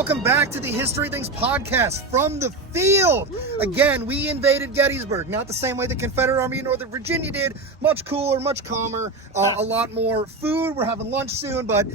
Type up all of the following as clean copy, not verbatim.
welcome back to the History Things podcast from the field. Again, we invaded Gettysburg, not the same way the Confederate Army in Northern Virginia did. Much cooler, much calmer, a lot more food. We're having lunch soon, but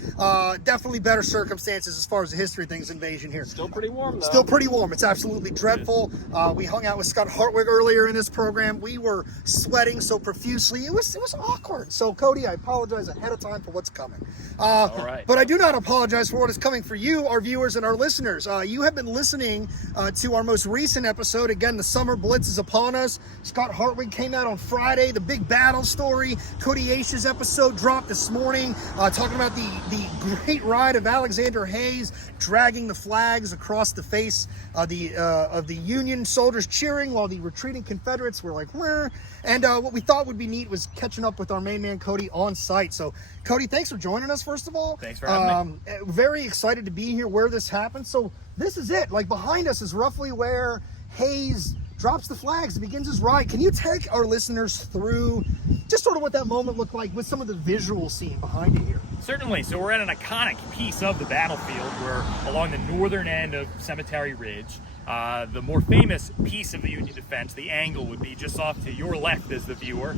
definitely better circumstances as far as the History Things invasion here. Still pretty warm, though. Still pretty warm. It's absolutely dreadful. We hung out with Scott Hartwig earlier in this program. We were sweating so profusely. It was awkward. So, Cody, I apologize ahead of time for what's coming. All right. But I do not apologize for what is coming for you, our viewers and our listeners. You have been listening to our most recent episode. Again, the summer blitz is upon us. Scott Hartwig came out on Friday. The big battle story. Codie Eash's episode dropped this morning, talking about the great ride of Alexander Hayes dragging the flags across the face of the Union soldiers cheering while the retreating Confederates were like, where? And what we thought would be neat was catching up with our main man Codie on site. So, Codie, thanks for joining us, first of all. Thanks for having me. Very excited to be here where this happened. So this is it. Like, behind us is roughly where Hayes drops the flags and begins his ride. Can you take our listeners through just sort of what that moment looked like with some of the visual scene behind you here? Certainly. So we're at an iconic piece of the battlefield. We're along the northern end of Cemetery Ridge. The more famous piece of the Union defense, the angle, would be just off to your left as the viewer.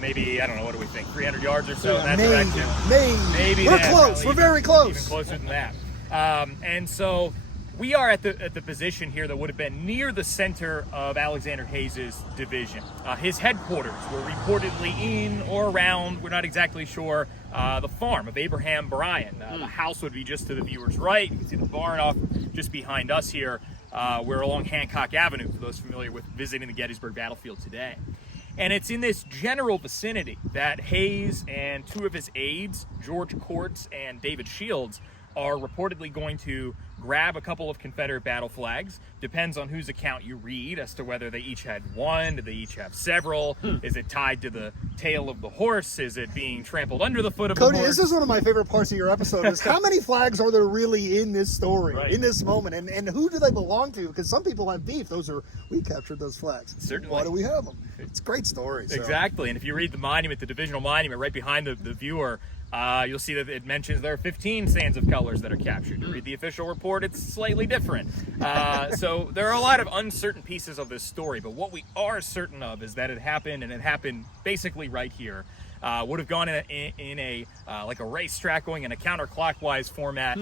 Maybe, I don't know, what do we think, 300 yards or so in that direction? Maybe. We're close. We're very close. Even closer than that. And so we are at the position here that would have been near the center of Alexander Hayes' division. His headquarters were reportedly in or around, we're not exactly sure, the farm of Abraham Bryan. The house would be just to the viewer's right. You can see the barn off just behind us here. We're along Hancock Avenue, for those familiar with visiting the Gettysburg battlefield today. And it's in this general vicinity that Hayes and two of his aides, George Courts and David Shields, are reportedly going to grab a couple of Confederate battle flags. Depends on whose account you read as to whether they each had one, do they each have several, is it tied to the tail of the horse, is it being trampled under the foot of the horse? Codie, this is one of my favorite parts of your episode, is how many flags are there really in this story, in this moment, and who do they belong to? Because some people have beef. We captured those flags. Certainly. Why do we have them? It's a great story. So. Exactly, and if you read the monument, the divisional monument right behind the viewer, you'll see that it mentions there are 15 stands of colors that are captured. You read the official report, it's slightly different. So there are a lot of uncertain pieces of this story, but what we are certain of is that it happened, and it happened basically right here. Would have gone in a like a racetrack going in a counterclockwise format.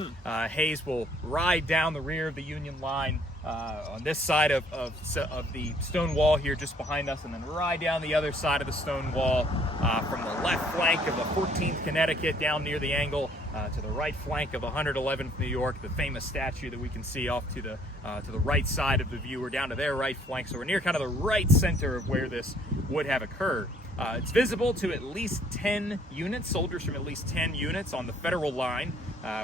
Hayes will ride down the rear of the Union line on this side of the stone wall here just behind us, and then ride down the other side of the stone wall from the left flank of the 14th Connecticut down near the angle to the right flank of the 111th New York, the famous statue that we can see off to the right side of the viewer, down to their right flank. So we're near kind of the right center of where this would have occurred. It's visible to at least 10 units, soldiers from at least 10 units on the federal line.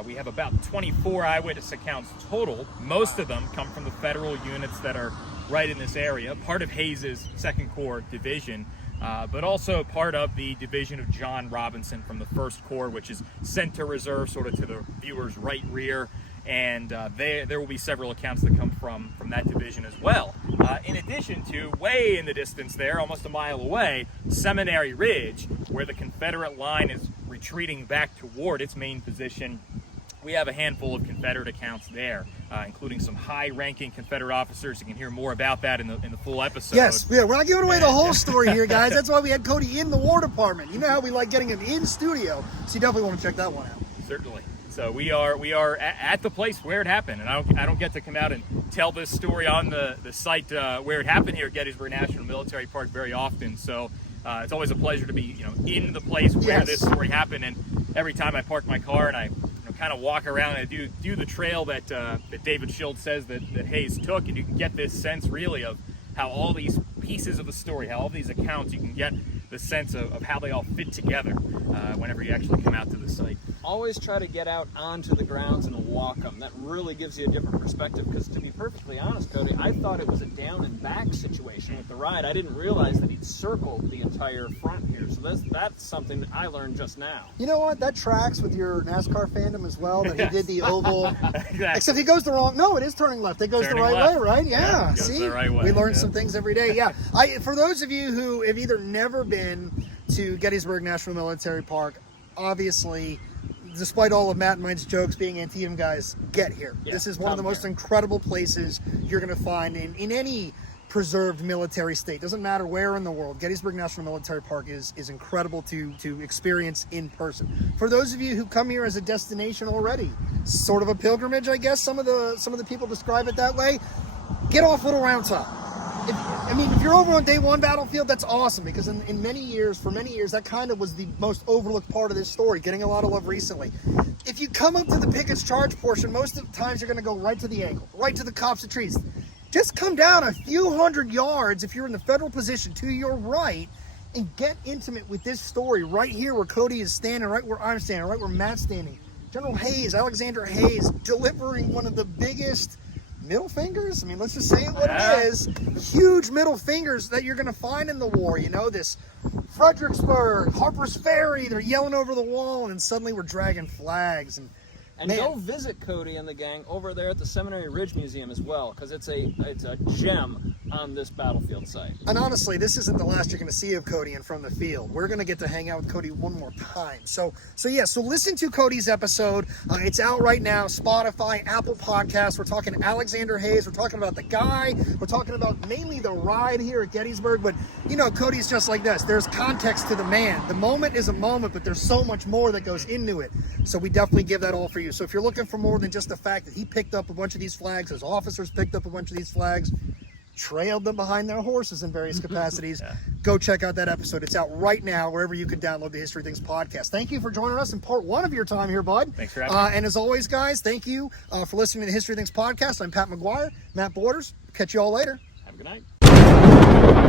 We have about 24 eyewitness accounts total. Most of them come from the federal units that are right in this area, part of Hayes' 2nd Corps division, but also part of the division of John Robinson from the 1st Corps, which is center reserve, sort of to the viewer's right rear. And there will be several accounts that come from that division as well. In addition to, way in the distance there, almost a mile away, Seminary Ridge, where the Confederate line is retreating back toward its main position. We have a handful of Confederate accounts there, including some high-ranking Confederate officers. You can hear more about that in the full episode. Yes, yeah, we're not giving away the whole story here, guys. That's why we had Codie in the War Department. You know how we like getting him in studio, so you definitely want to check that one out. Certainly. So we are at the place where it happened, and I don't get to come out and tell this story on the site where it happened here at Gettysburg National Military Park very often. So it's always a pleasure to be in the place where this story happened. And every time I park my car and I kind of walk around and I do the trail that David Shields says that Hayes took, and you can get this sense really of how all these pieces of the story, how all these accounts, you can get the sense of how they all fit together whenever you actually come out to the site. Always try to get out onto the grounds and walk them. That really gives you a different perspective, because to be perfectly honest, Codie, I thought it was a down and back situation with the ride. I didn't realize that he'd circled the entire front here. So that's something that I learned just now. You know what? That tracks with your NASCAR fandom as well, that he did the oval. Exactly. Except he goes the wrong... No, it is turning left. It goes Turning the right left. way, right? Yeah, it goes see? the right way. We learn some things every day. Yeah. For those of you who have either never been to Gettysburg National Military Park, obviously despite all of Matt and mine's jokes being Antietam guys, get here. Yeah, this is one of the most incredible places you're going to find in any preserved military state. Doesn't matter where in the world. Gettysburg National Military Park is incredible to experience in person. For those of you who come here as a destination already, sort of a pilgrimage, I guess some of the people describe it that way. Get off Little Round Top. If you're over on day one battlefield, that's awesome, because for many years, that kind of was the most overlooked part of this story, getting a lot of love recently. If you come up to the Pickett's Charge portion, most of the times you're going to go right to the angle, right to the copse of trees. Just come down a few hundred yards if you're in the federal position to your right and get intimate with this story right here where Codie is standing, right where I'm standing, right where Matt's standing. General Hayes, Alexander Hayes, delivering one of the biggest middle fingers. Let's just say it what it is. Huge middle fingers that you're going to find in the war. This Fredericksburg, Harper's Ferry, they're yelling over the wall, and then suddenly we're dragging flags. And go visit Codie and the gang over there at the Seminary Ridge Museum as well, because it's a gem on this battlefield site. And honestly, this isn't the last you're going to see of Codie and from the field. We're going to get to hang out with Codie one more time. So listen to Codie's episode. It's out right now. Spotify, Apple Podcasts. We're talking Alexander Hayes. We're talking about the guy. We're talking about mainly the ride here at Gettysburg. But Codie's just like this. There's context to the man. The moment is a moment, but there's so much more that goes into it. So we definitely give that all for you. So if you're looking for more than just the fact that he picked up a bunch of these flags, his officers picked up a bunch of these flags, trailed them behind their horses in various capacities, go check out that episode. It's out right now wherever you can download the History Things podcast. Thank you for joining us in part one of your time here, bud. Thanks for having me. And as always, guys, thank you for listening to the History Things podcast. I'm Pat McGuire, Matt Borders. Catch you all later. Have a good night.